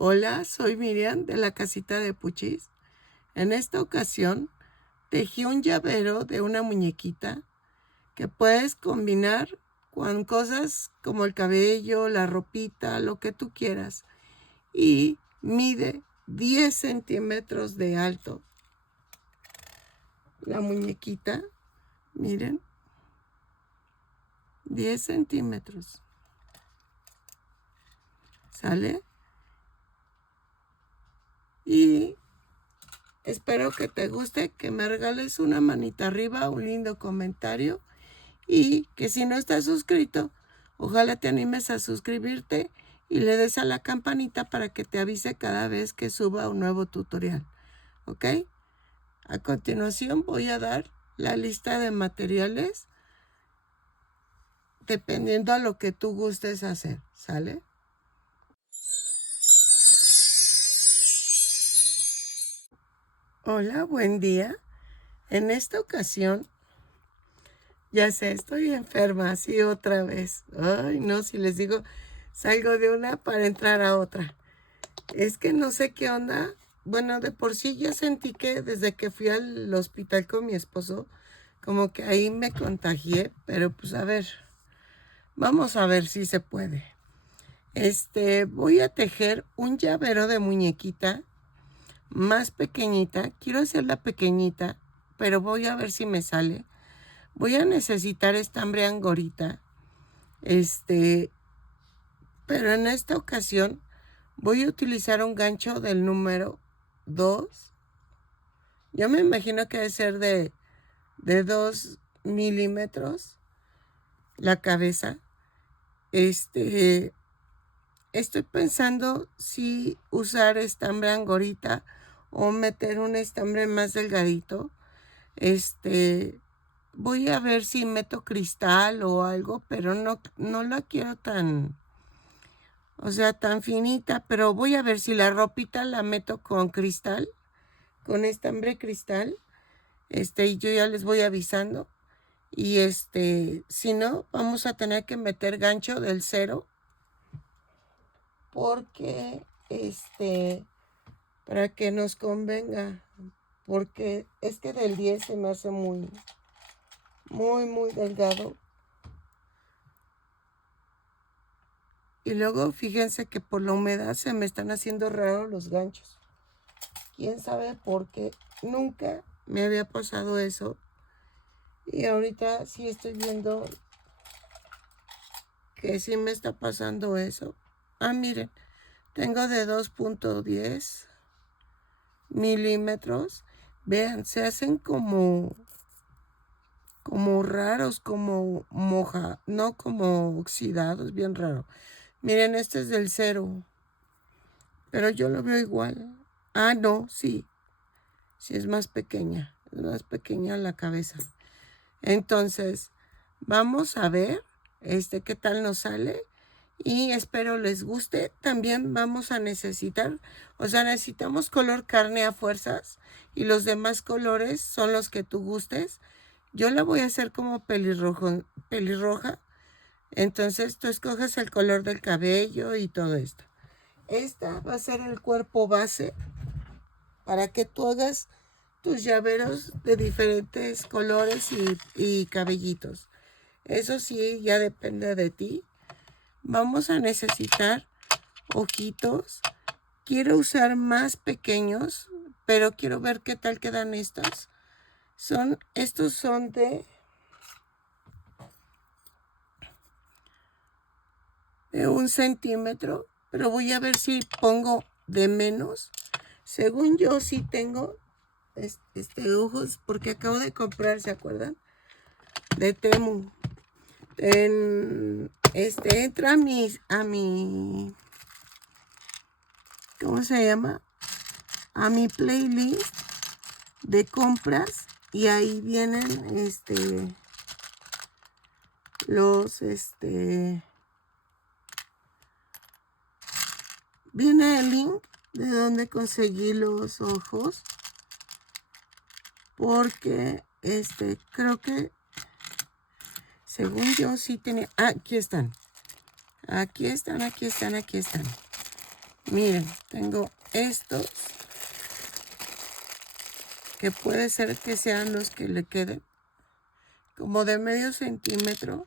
Hola, soy Miriam de la casita de Puchis. En esta ocasión tejí un llavero de una muñequita que puedes combinar con cosas como el cabello, la ropita, lo que tú quieras. Y mide 10 centímetros de alto. La muñequita, miren, 10 centímetros. ¿Sale? Y espero que te guste, que me regales una manita arriba, un lindo comentario y que si no estás suscrito, ojalá te animes a suscribirte y le des a la campanita para que te avise cada vez que suba un nuevo tutorial. ¿Ok? A continuación voy a dar la lista de materiales dependiendo a lo que tú gustes hacer. ¿Sale? Hola, buen día. En esta ocasión, ya sé, estoy enferma, así otra vez. Ay, no, si les digo, salgo de una para entrar a otra. Es que no sé qué onda. Bueno, de por sí ya sentí que desde que fui al hospital con mi esposo, como que ahí me contagié, pero pues a ver, vamos a ver si se puede. Voy a tejer un llavero de muñequita más pequeñita. Quiero hacerla pequeñita, pero voy a ver si me sale. Voy a necesitar estambre angorita. Pero en esta ocasión voy a utilizar un gancho del número 2. Yo me imagino que debe ser de 2 milímetros la cabeza. Estoy pensando si usar estambre angorita o meter un estambre más delgadito. Voy a ver si meto cristal o algo, pero no la quiero tan, o sea, tan finita, pero voy a ver si la ropita la meto con cristal, con estambre cristal. Y yo ya les voy avisando. Y si no, vamos a tener que meter gancho del 0. Porque, para que nos convenga. Porque es que del 10 se me hace muy, muy, muy delgado. Y luego fíjense que por la humedad se me están haciendo raros los ganchos. ¿Quién sabe por qué? Nunca me había pasado eso. Y ahorita sí estoy viendo que sí me está pasando eso. Ah, miren, tengo de 2.10 milímetros. Vean, se hacen como raros, como no como oxidados, bien raro. Miren, este es del 0, pero yo lo veo igual. Ah, no, sí es más pequeña la cabeza. Entonces, vamos a ver qué tal nos sale y espero les guste. También vamos a necesitar, necesitamos color carne a fuerzas y los demás colores son los que tú gustes. Yo la voy a hacer como pelirroja. Entonces tú escoges el color del cabello y todo esto. Esta va a ser el cuerpo base para que tú hagas tus llaveros de diferentes colores y cabellitos. Eso sí, ya depende de ti. Vamos a necesitar ojitos. Quiero usar más pequeños, pero quiero ver qué tal quedan estos. Estos son de 1 centímetro, pero voy a ver si pongo de menos. Según yo sí tengo ojos, porque acabo de comprar, ¿se acuerdan? De Temu. Entra a mi, ¿cómo se llama? A mi playlist de compras y ahí vienen viene el link de donde conseguí los ojos, porque creo que según yo sí tenía. Aquí están. Aquí están. Miren, tengo estos que puede ser que sean los que le queden, como de medio centímetro.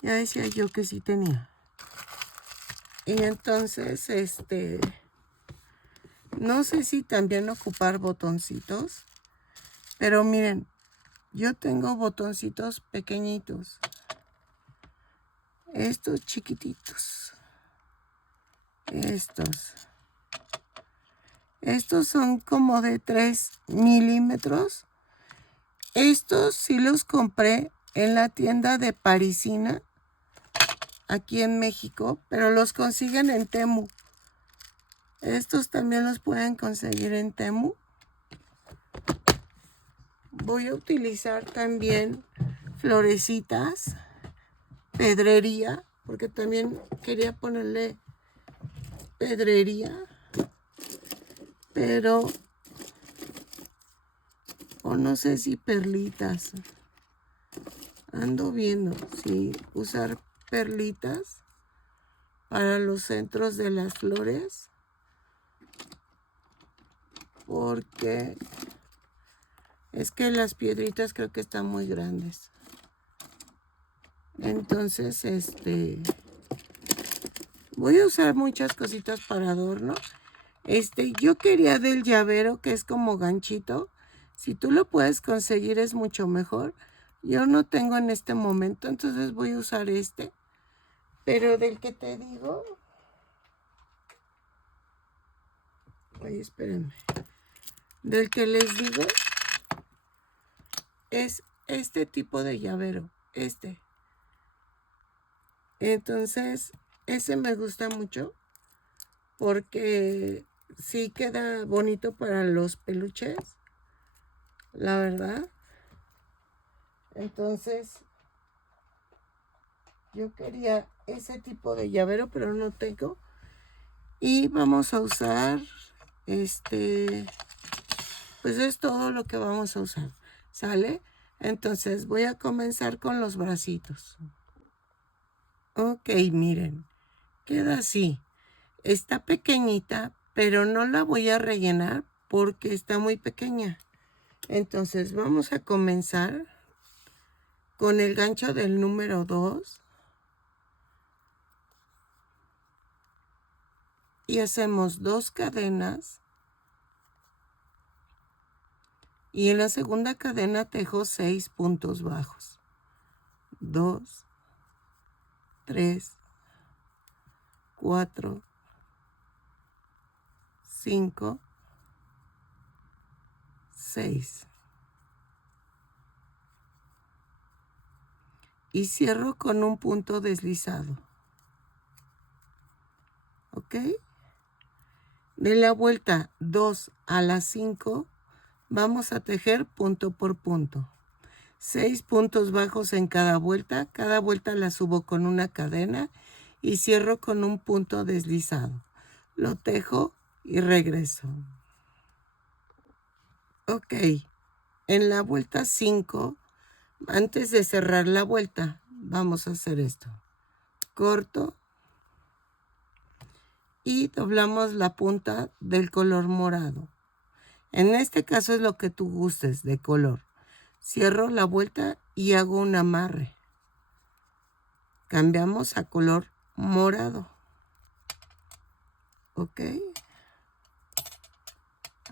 Ya decía yo que sí tenía. Y entonces, no sé si también ocupar botoncitos, pero miren, yo tengo botoncitos pequeñitos, estos chiquititos, estos son como de 3 milímetros. Estos sí los compré en la tienda de Parisina, aquí en México, pero los consiguen en Temu. Estos también los pueden conseguir en Temu. Voy a utilizar también florecitas, pedrería, porque también quería ponerle pedrería, pero o no sé si perlitas. Ando viendo si usar perlitas para los centros de las flores, porque es que las piedritas creo que están muy grandes. Entonces, voy a usar muchas cositas para adorno. Yo quería del llavero, que es como ganchito. Si tú lo puedes conseguir es mucho mejor. Yo no tengo en este momento, entonces voy a usar este. Pero del que te digo... Ay, espérenme. Del que les digo es este tipo de llavero. Entonces, ese me gusta mucho porque sí queda bonito para los peluches, la verdad. Entonces, yo quería ese tipo de llavero, pero no tengo. Y vamos a usar, pues es todo lo que vamos a usar, ¿sale? Entonces voy a comenzar con los bracitos. Ok, miren, queda así. Está pequeñita, pero no la voy a rellenar porque está muy pequeña. Entonces vamos a comenzar con el gancho del número 2. Y hacemos 2 cadenas. Y en la segunda cadena tejo 6 puntos bajos. 2, 3, 4, 5, 6. Y cierro con un punto deslizado. ¿Ok? De la vuelta 2 a la 5 vamos a tejer punto por punto. 6 puntos bajos en cada vuelta la subo con una cadena y cierro con un punto deslizado. Lo tejo y regreso. Ok, en la vuelta 5, antes de cerrar la vuelta, vamos a hacer esto. Corto y doblamos la punta del color morado. En este caso es lo que tú gustes de color. Cierro la vuelta y hago un amarre. Cambiamos a color morado. ¿Ok?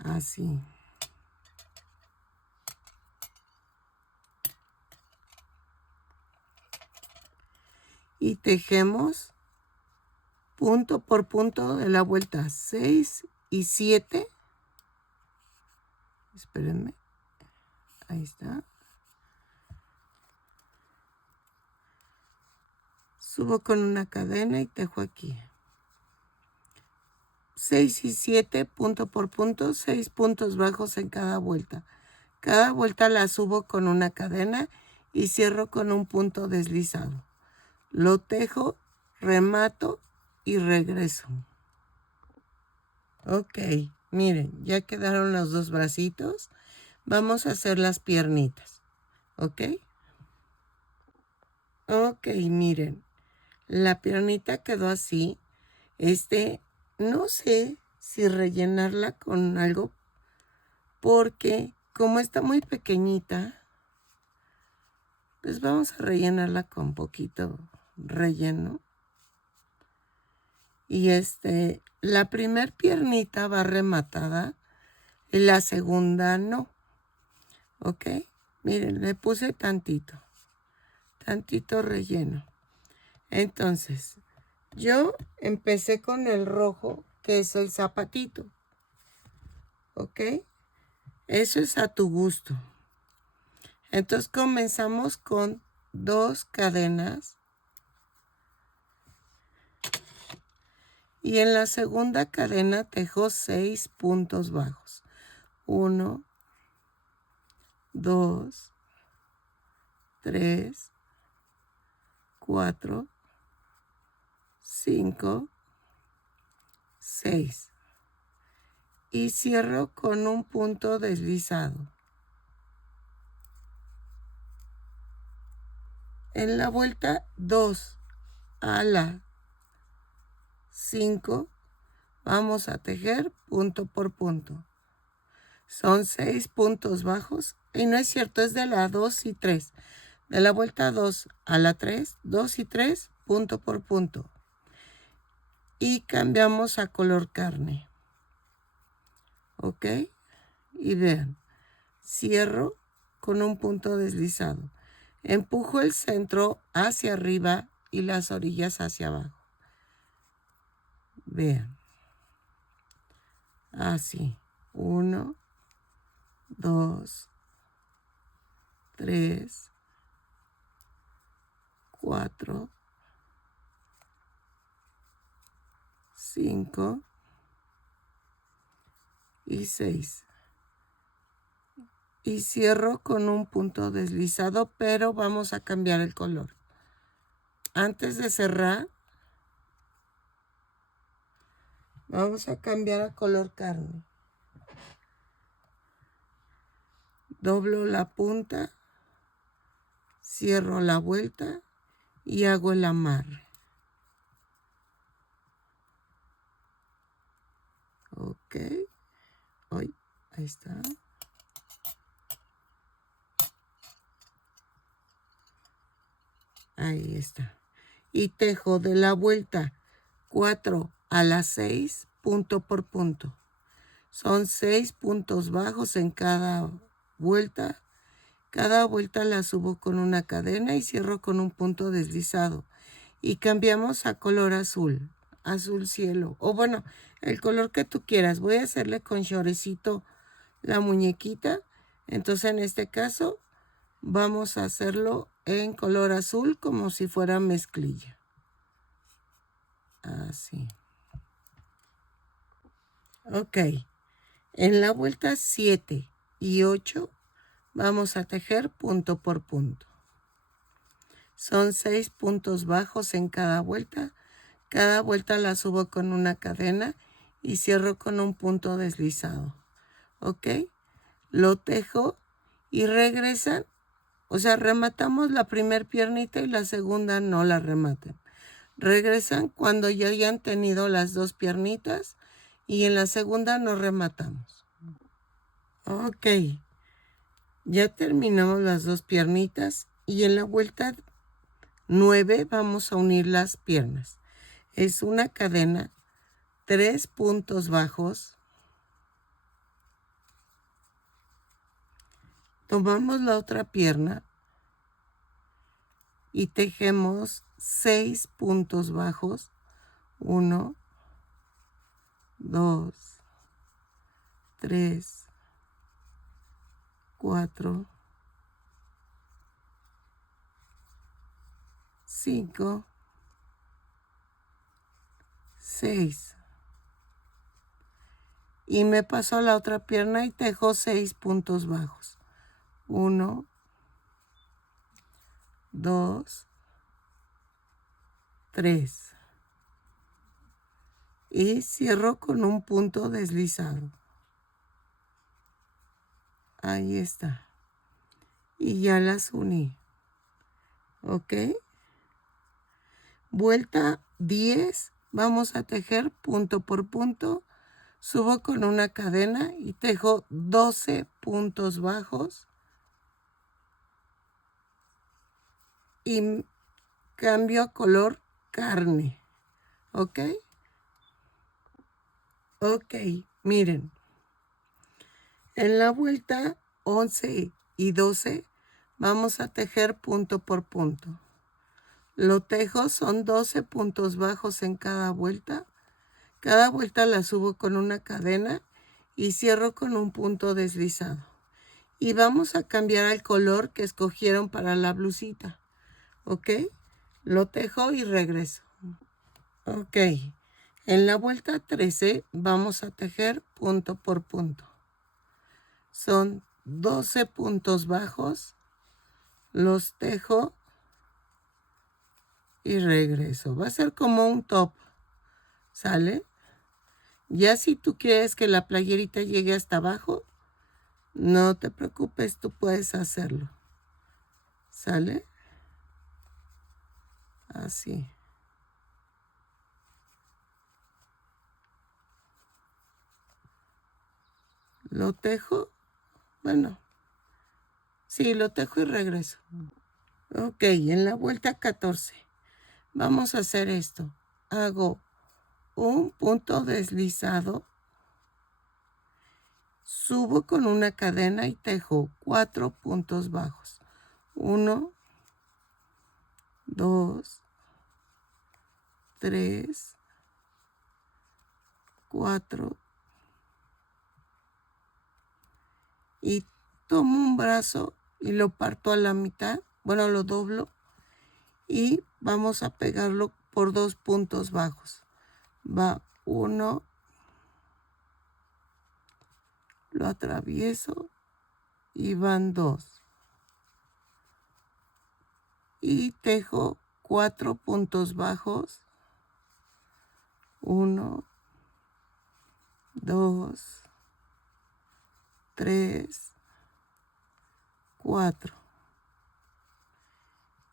Así. Y tejemos punto por punto de la vuelta 6 y 7. Espérenme. Ahí está. Subo con una cadena y tejo aquí. 6 y 7, punto por punto, 6 puntos bajos en cada vuelta. Cada vuelta la subo con una cadena y cierro con un punto deslizado. Lo tejo, remato y regreso. Ok, miren, ya quedaron los dos bracitos. Vamos a hacer las piernitas. ¿Ok? Ok, miren. La piernita quedó así. No sé si rellenarla con algo, porque como está muy pequeñita, pues vamos a rellenarla con poquito relleno. Y la primer piernita va rematada y la segunda no. ¿Ok? Miren, le puse tantito relleno. Entonces, yo empecé con el rojo, que es el zapatito. ¿Ok? Eso es a tu gusto. Entonces comenzamos con 2 cadenas. Y en la segunda cadena tejo 6 puntos bajos. 1, 2, 3, 4, 5, 6. Y cierro con un punto deslizado. En la vuelta 2 a la 5 vamos a tejer punto por punto. Son 6 puntos bajos. Y no es cierto, es de la 2 y 3. De la vuelta 2 a la 3, 2 y 3, punto por punto. Y cambiamos a color carne. ¿Ok? Y vean, cierro con un punto deslizado. Empujo el centro hacia arriba y las orillas hacia abajo. Vean. Así. 1, 2, 3, 4, 5 y 6. Y cierro con un punto deslizado, pero vamos a cambiar el color. Antes de cerrar, vamos a cambiar a color carne. Doblo la punta, cierro la vuelta y hago el amarre. Ok. Ahí está. Ahí está. Y tejo de la vuelta 4 a la 6, punto por punto. Son 6 puntos bajos en cada vuelta. Cada vuelta la subo con una cadena y cierro con un punto deslizado. Y cambiamos a color azul, azul cielo. O bueno, el color que tú quieras. Voy a hacerle con chorecito la muñequita. Entonces en este caso vamos a hacerlo en color azul como si fuera mezclilla. Así. Ok. En la vuelta 7 y 8 vamos a tejer punto por punto. Son 6 puntos bajos en cada vuelta. Cada vuelta la subo con una cadena y cierro con un punto deslizado. ¿Ok? Lo tejo y regresan. O sea, rematamos la primer piernita y la segunda no la rematen. Regresan cuando ya hayan tenido las 2 piernitas y en la segunda no rematamos. Ok. Ya terminamos las 2 piernitas y en la vuelta 9 vamos a unir las piernas. Es una cadena, 3 puntos bajos. Tomamos la otra pierna y tejemos 6 puntos bajos. 1, 2, 3, 4, 5, 6. Y me paso a la otra pierna y tejo 6 puntos bajos. 1, 2, 3. Y cierro con un punto deslizado. Ahí está. Y ya las uní. ¿Ok? Vuelta 10, vamos a tejer punto por punto, subo con una cadena y tejo 12 puntos bajos y cambio a color carne, ¿ok? Ok, miren, en la vuelta 11 y 12 vamos a tejer punto por punto. Lo tejo, son 12 puntos bajos en cada vuelta. Cada vuelta la subo con una cadena y cierro con un punto deslizado. Y vamos a cambiar el color que escogieron para la blusita. ¿Ok? Lo tejo y regreso. Ok. En la vuelta 13 vamos a tejer punto por punto. Son 12 puntos bajos. Los tejo y regreso. Va a ser como un top. ¿Sale? Ya si tú quieres que la playerita llegue hasta abajo, no te preocupes, tú puedes hacerlo. ¿Sale? Así. Lo tejo. Bueno, sí, lo tejo y regreso. Ok, en la vuelta 14 vamos a hacer esto. Hago un punto deslizado, subo con una cadena y tejo 4 puntos bajos. 1, 2, 3, 4. Y tomo un brazo y lo parto a la mitad. Bueno, lo doblo. Y vamos a pegarlo por 2 puntos bajos. Va 1, lo atravieso y van 2. Y tejo 4 puntos bajos. 1, 2, 3, 4.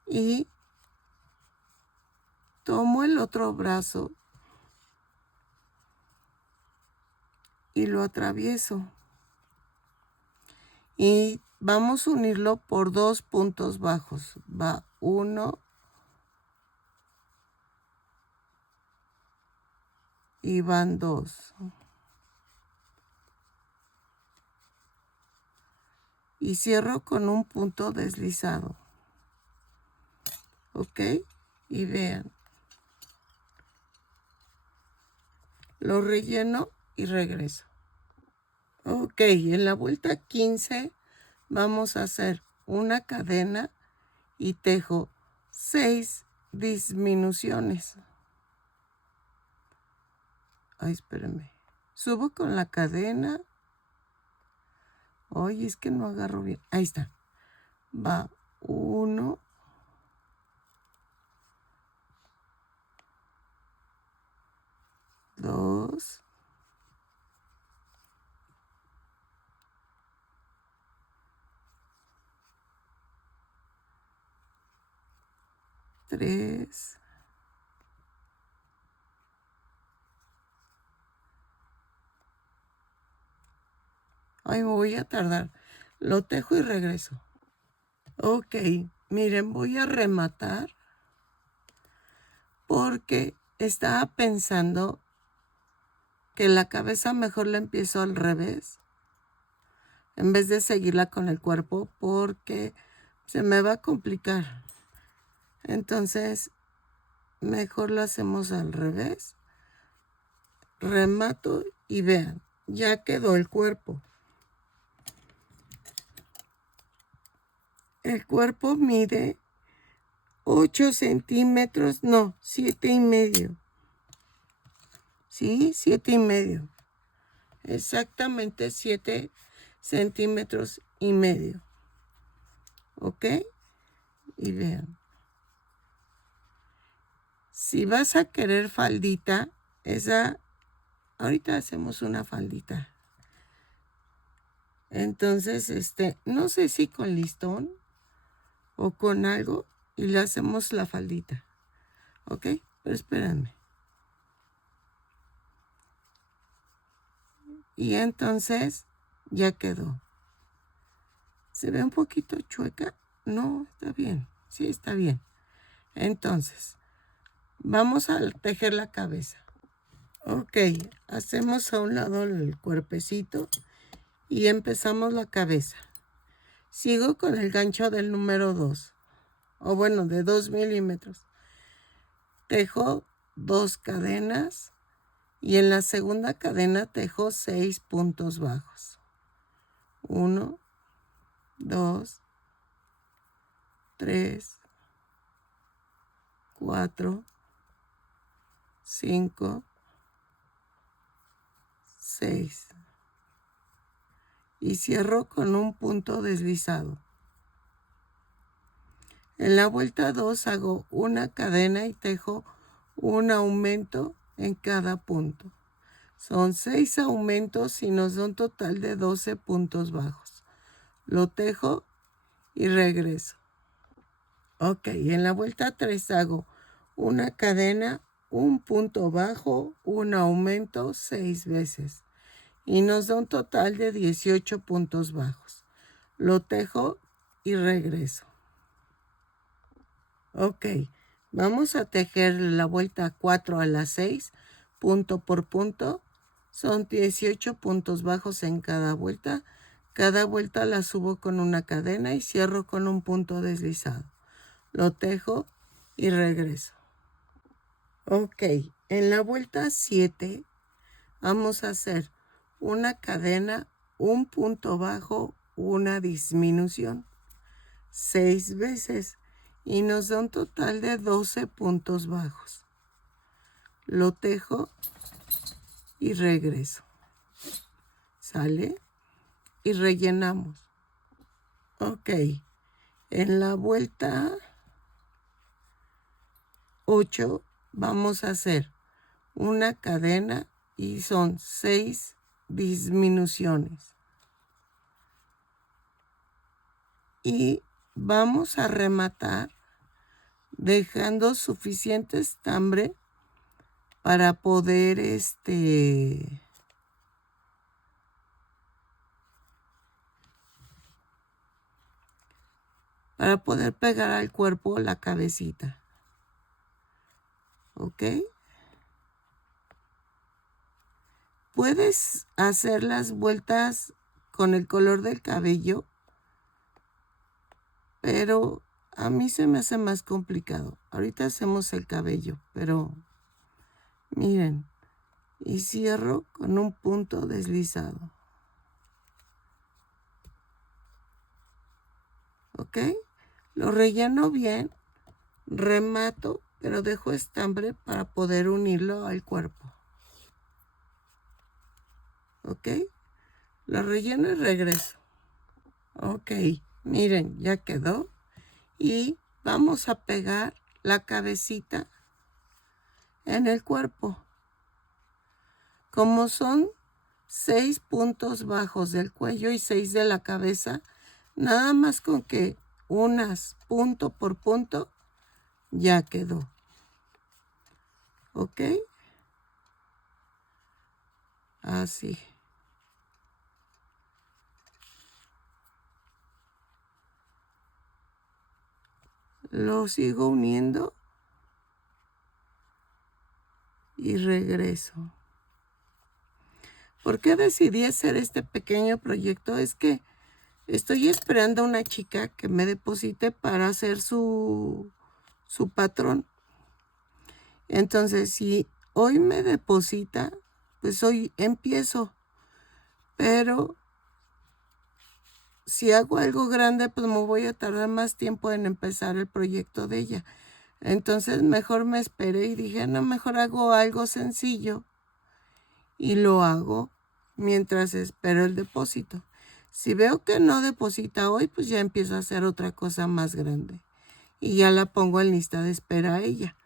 Y tomo el otro brazo y lo atravieso. Y vamos a unirlo por 2 puntos bajos. Va 1 y van 2. Y cierro con un punto deslizado. ¿Ok? Y vean. Lo relleno y regreso. Ok, en la vuelta 15 vamos a hacer una cadena y tejo 6 disminuciones. Ay, espérenme. Subo con la cadena. Oye, es que no agarro bien. Ahí está. Va 1, 2, 3, 4. Ay, me voy a tardar. Lo tejo y regreso. Ok, miren, voy a rematar porque estaba pensando que la cabeza mejor la empiezo al revés en vez de seguirla con el cuerpo porque se me va a complicar. Entonces, mejor lo hacemos al revés. Remato y vean, ya quedó el cuerpo. El cuerpo mide 8 centímetros, no, 7,5. ¿Sí? 7,5. Exactamente 7 centímetros y medio. ¿Ok? Y vean. Si vas a querer faldita, ahorita hacemos una faldita. Entonces, no sé si con listón o con algo y le hacemos la faldita. ¿Ok? Pero espérenme. Y entonces ya quedó. ¿Se ve un poquito chueca? No, está bien. Sí, está bien. Entonces, vamos a tejer la cabeza. Ok, hacemos a un lado el cuerpecito y empezamos la cabeza. Sigo con el gancho del número 2, o bueno, de 2 milímetros. Tejo 2 cadenas y en la segunda cadena tejo 6 puntos bajos. 1, 2, 3, 4, 5, 6. Y cierro con un punto deslizado. En la vuelta 2 hago una cadena y tejo un aumento en cada punto. Son 6 aumentos y nos da un total de 12 puntos bajos. Lo tejo y regreso. Ok, en la vuelta 3 hago una cadena, un punto bajo, un aumento 6 veces. Y nos da un total de 18 puntos bajos. Lo tejo y regreso. Ok, vamos a tejer la vuelta 4 a la 6, punto por punto. Son 18 puntos bajos en cada vuelta. Cada vuelta la subo con una cadena y cierro con un punto deslizado. Lo tejo y regreso. Ok, en la vuelta 7 vamos a hacer una cadena, un punto bajo, una disminución. 6 veces. Y nos da un total de 12 puntos bajos. Lo tejo y regreso. ¿Sale? Y rellenamos. Ok. En la vuelta 8 vamos a hacer una cadena y son 6 disminuciones. Y vamos a rematar dejando suficiente estambre para poder pegar al cuerpo la cabecita. ¿Ok? Puedes hacer las vueltas con el color del cabello, pero a mí se me hace más complicado. Ahorita hacemos el cabello, pero miren, y cierro con un punto deslizado. ¿Ok? Lo relleno bien, remato, pero dejo estambre para poder unirlo al cuerpo. ¿Ok? Lo relleno y regreso. Ok, miren, ya quedó. Y vamos a pegar la cabecita en el cuerpo. Como son 6 puntos bajos del cuello y 6 de la cabeza, nada más con que unas punto por punto, ya quedó. ¿Ok? Así. Lo sigo uniendo y regreso. ¿Por qué decidí hacer este pequeño proyecto? Es que estoy esperando a una chica que me deposite para hacer su patrón. Entonces, si hoy me deposita, pues hoy empiezo. Pero si hago algo grande, pues me voy a tardar más tiempo en empezar el proyecto de ella. Entonces, mejor me esperé y dije, no, mejor hago algo sencillo y lo hago mientras espero el depósito. Si veo que no deposita hoy, pues ya empiezo a hacer otra cosa más grande. Y ya la pongo en lista de espera a ella.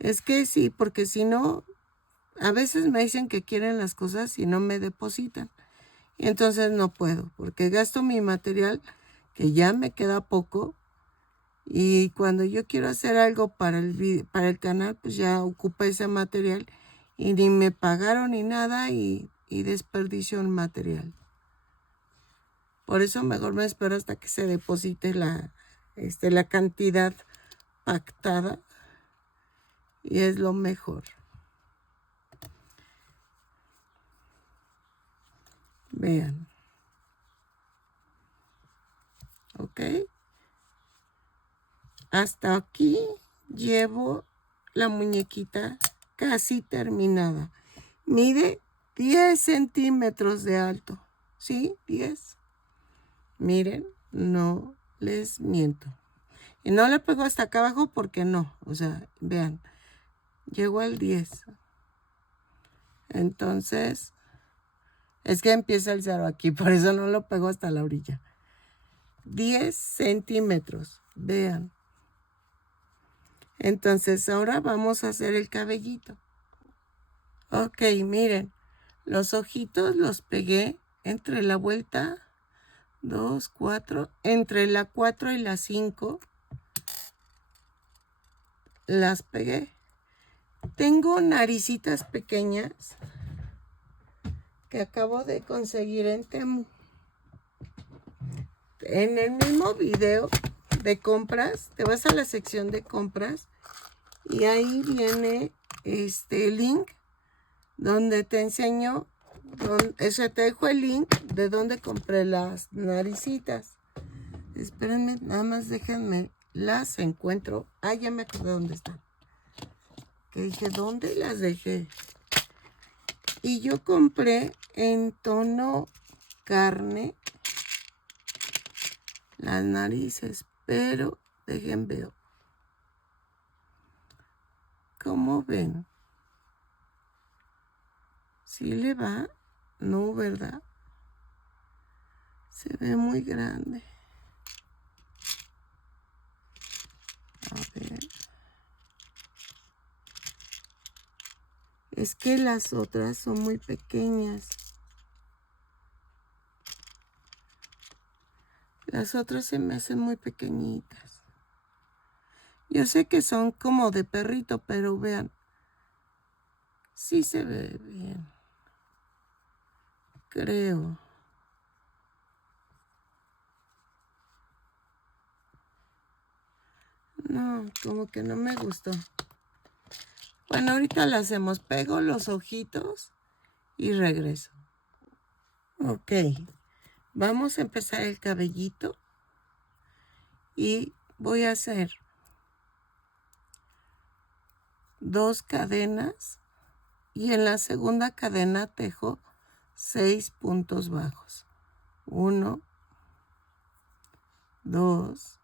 Es que sí, porque si no, a veces me dicen que quieren las cosas y no me depositan. Y entonces no puedo, porque gasto mi material, que ya me queda poco, Y cuando yo quiero hacer algo para el canal, pues ya ocupé ese material y ni me pagaron ni nada y desperdicio el material. Por eso mejor me espero hasta que se deposite la cantidad pactada y es lo mejor. Vean. ¿Ok? Hasta aquí llevo la muñequita casi terminada. Mide 10 centímetros de alto. ¿Sí? 10. Miren, no les miento. Y no le pego hasta acá abajo porque no. O sea, vean, llego al 10. Entonces, es que empieza el 0 aquí, por eso no lo pego hasta la orilla. 10 centímetros, vean. Entonces, ahora vamos a hacer el cabellito. Ok, miren, los ojitos los pegué entre la vuelta 2, 4, entre la 4 y la 5 las pegué. Tengo naricitas pequeñas que acabo de conseguir en Temu. En el mismo video de compras, te vas a la sección de compras y ahí viene el link donde te enseño, te dejo el link de donde compré las naricitas. Espérenme, nada más déjenme, las encuentro. Ah, ya me acordé dónde están. Que dije, ¿dónde las dejé? Y yo compré en tono carne las narices, pero dejen veo. ¿Cómo ven? ¿Sí le va? No, ¿verdad? Se ve muy grande. A ver. Es que las otras son muy pequeñas. Las otras se me hacen muy pequeñitas. Yo sé que son como de perrito, pero vean. Sí se ve bien. Creo. No, como que no me gustó. Bueno, ahorita lo hacemos. Pego los ojitos y regreso. Ok. Vamos a empezar el cabellito. Y voy a hacer 2 cadenas. Y en la segunda cadena tejo 6 puntos bajos. 1, 2,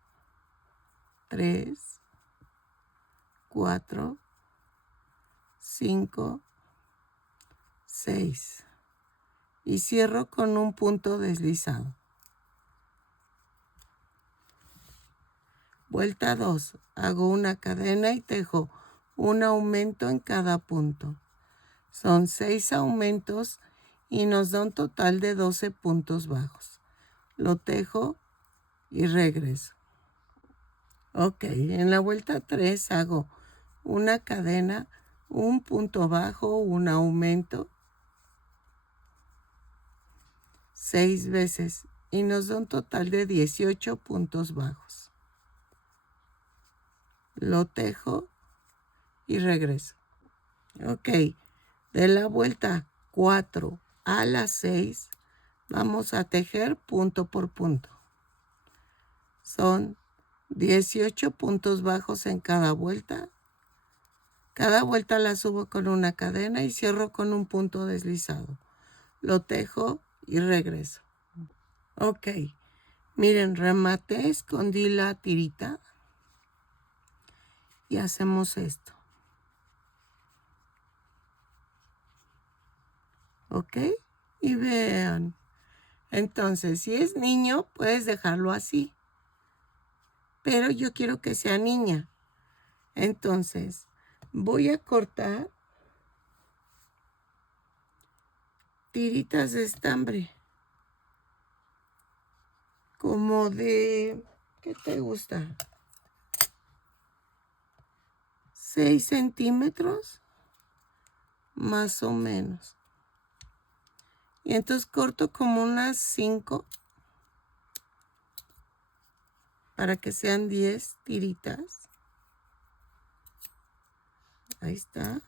3, 4, 5, 6. Y cierro con un punto deslizado. Vuelta 2. Hago una cadena y tejo un aumento en cada punto. Son 6 aumentos y nos da un total de 12 puntos bajos. Lo tejo y regreso. Ok, en la vuelta 3 hago una cadena, un punto bajo, un aumento, 6 veces y nos da un total de 18 puntos bajos. Lo tejo y regreso. Ok, de la vuelta 4 a la 6 vamos a tejer punto por punto. Son 18 puntos bajos en cada vuelta. Cada vuelta la subo con una cadena y cierro con un punto deslizado. Lo tejo y regreso. Ok, miren, rematé, escondí la tirita y hacemos esto. Ok, y vean. Entonces, si es niño, puedes dejarlo así. Pero yo quiero que sea niña. Entonces, voy a cortar tiritas de estambre. Como de, ¿qué te gusta? 6 centímetros, más o menos. Y entonces corto como unas 5 para que sean 10 tiritas. Ahí está.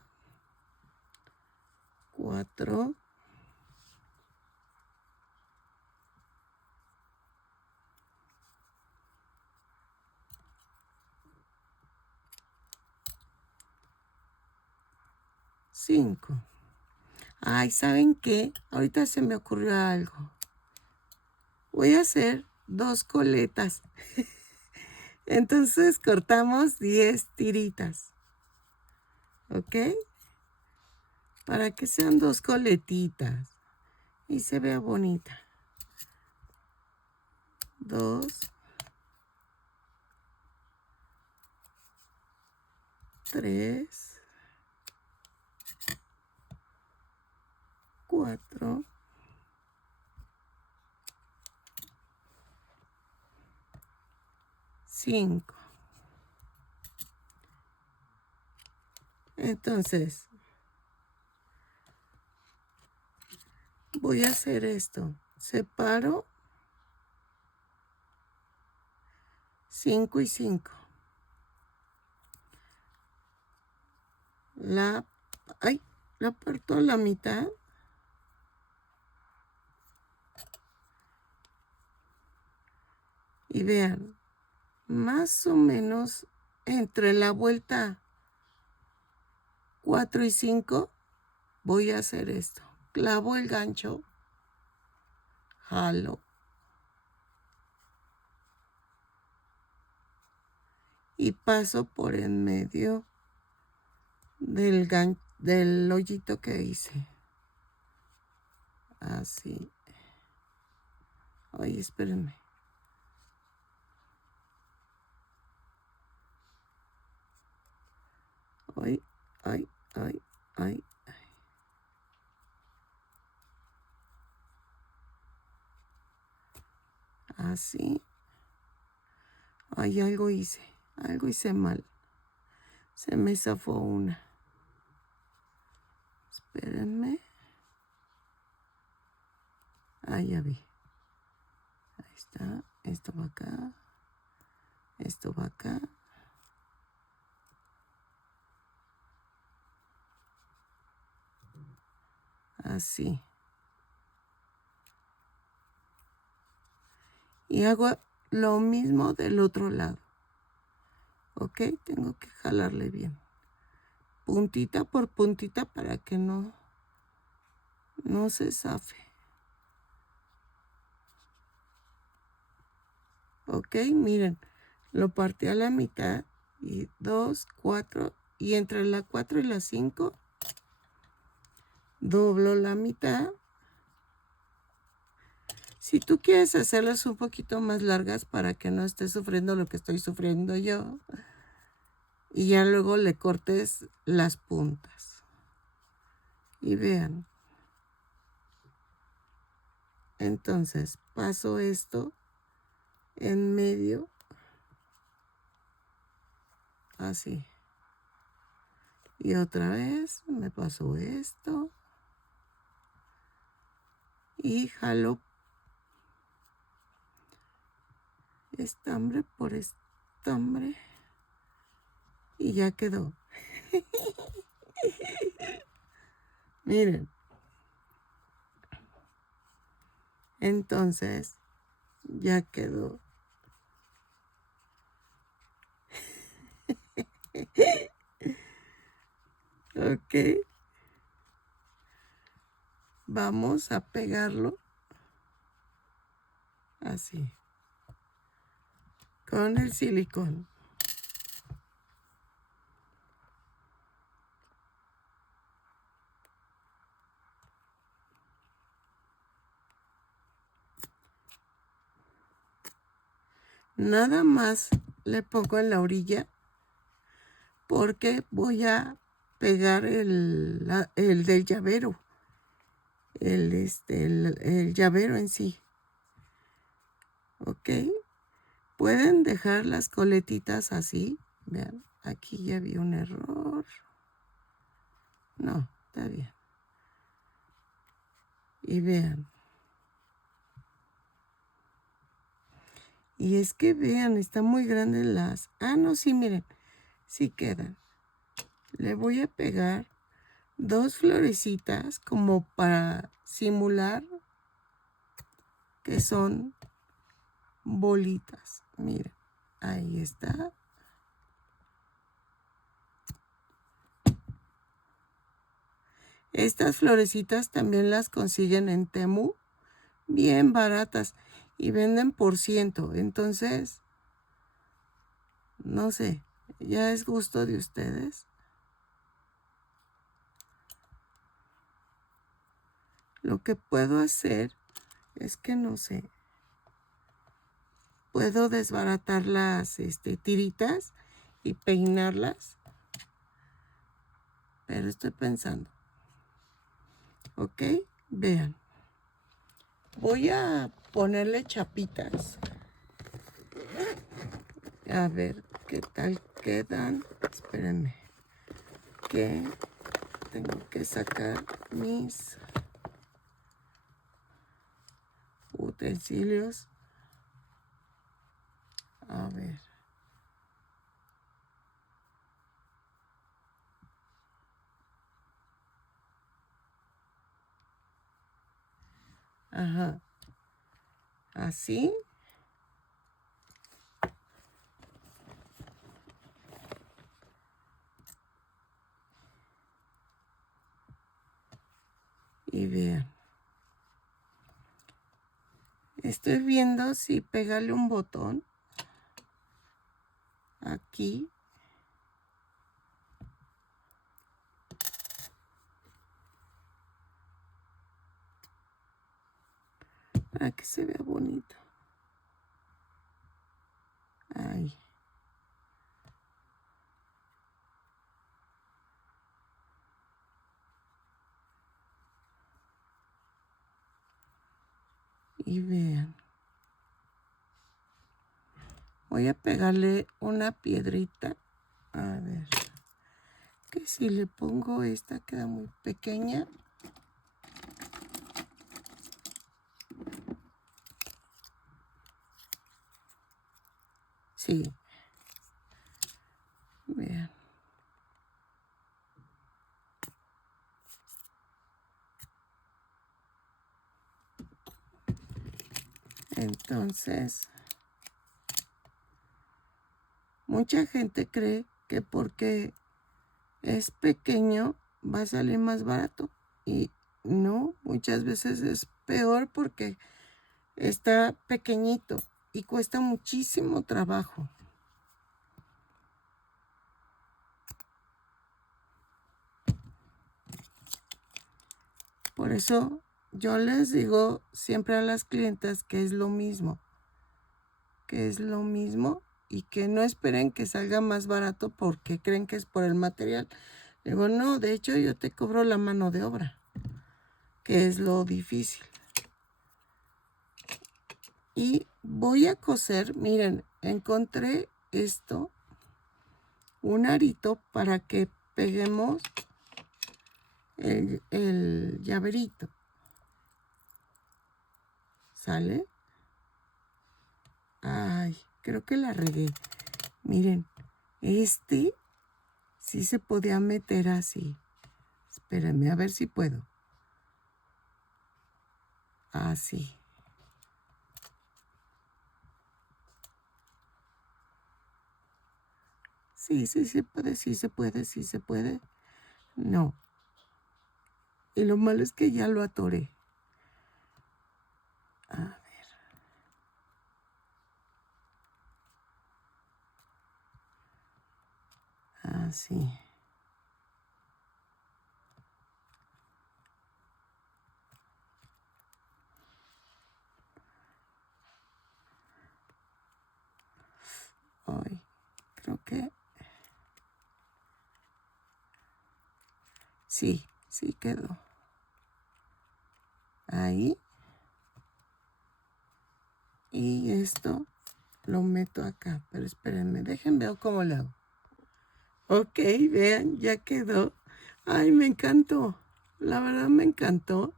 4. 5. Ay, ¿saben qué? Ahorita se me ocurrió algo. Voy a hacer 2 coletas. Entonces cortamos 10 tiritas. ¿Ok? Para que sean 2 coletitas. Y se vea bonita. 2. 3. 4. 5. Entonces, voy a hacer esto. Separo 5 y 5. La parto a la mitad. Y vean, más o menos entre la vuelta 4 y 5 voy a hacer esto. Clavo el gancho, jalo y paso por en medio del hoyito que hice. Así. Ay, espérenme. Ay, ay, ay, ay. Así. Ay, algo hice mal. Se me zafó una. Espérenme. Ahí ya vi. Ahí está. Esto va acá. Esto va acá. Así. Y hago lo mismo del otro lado. ¿Ok? Tengo que jalarle bien. Puntita por puntita para que no se zafe. ¿Ok? Miren, lo partí a la mitad. Y 2, 4. Y entre la 4 y la 5, doblo la mitad. Si tú quieres hacerlas un poquito más largas para que no estés sufriendo lo que estoy sufriendo yo, y ya luego le cortes las puntas. Y vean. Entonces paso esto en medio. Así. Y otra vez me paso esto. Y jalo estambre por estambre. Y ya quedó. Miren. Entonces, ya quedó. Ok. Vamos a pegarlo. Así. Con el silicón. Nada más le pongo en la orilla porque voy a pegar el del llavero. El llavero en sí. ¿Ok? Pueden dejar las coletitas así. Vean, Aquí ya vi un error. No, está bien. Y vean. Y es que vean, están muy grandes las... Ah, no, sí, miren. Sí quedan. Le voy a pegar 2 florecitas como para simular que son bolitas. Miren, ahí está. Estas florecitas también las consiguen en Temu, bien baratas, y venden por ciento. Entonces, no sé, ya es gusto de ustedes. Lo que puedo hacer es que no sé, puedo desbaratar las tiritas y peinarlas, pero estoy pensando. Ok, vean, voy a ponerle chapitas, a ver qué tal quedan. Espérenme, que tengo que sacar mis utensilios. A ver. Ajá. Así. Y vean. Estoy viendo si pegarle un botón aquí. Para que se vea bonito. Ahí. Y vean. Voy a pegarle una piedrita. A ver. Que si le pongo esta queda muy pequeña. Sí. Vean. Entonces, mucha gente cree que porque es pequeño va a salir más barato. Y no, muchas veces es peor porque está pequeñito y cuesta muchísimo trabajo. Por eso yo les digo siempre a las clientas que es lo mismo. Que es lo mismo y que no esperen que salga más barato porque creen que es por el material. Digo, no, de hecho yo te cobro la mano de obra, que es lo difícil. Y voy a coser, miren, encontré esto, un arito para que peguemos el llaverito. ¿Sale? Ay, creo que la regué. Miren, sí se podía meter así. Espérenme a ver si puedo. Así. Sí, sí se puede, sí se puede, sí se puede. No. Y lo malo es que ya lo atoré. A ver. Así. Ay, creo que sí, sí quedó. Ahí. Y esto lo meto acá. Pero espérenme, déjenme ver cómo lo hago. Ok, vean, ya quedó. Ay, me encantó. La verdad me encantó.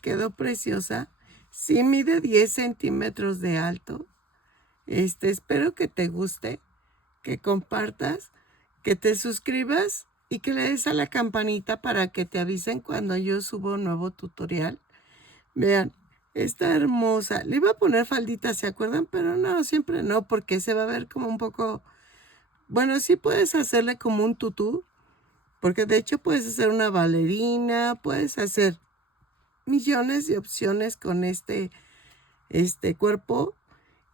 Quedó preciosa. Sí mide 10 centímetros de alto. Espero que te guste, que compartas, que te suscribas y que le des a la campanita para que te avisen cuando yo subo un nuevo tutorial. Vean, está hermosa. Le iba a poner faldita, ¿se acuerdan? Pero no, siempre no, porque se va a ver como un poco... Bueno, sí puedes hacerle como un tutú, porque de hecho puedes hacer una bailarina, puedes hacer millones de opciones con este cuerpo.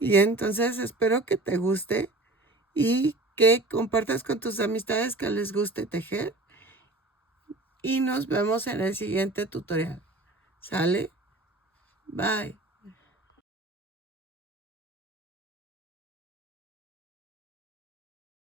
Y entonces espero que te guste y que compartas con tus amistades que les guste tejer. Y nos vemos en el siguiente tutorial. ¿Sale? Bye.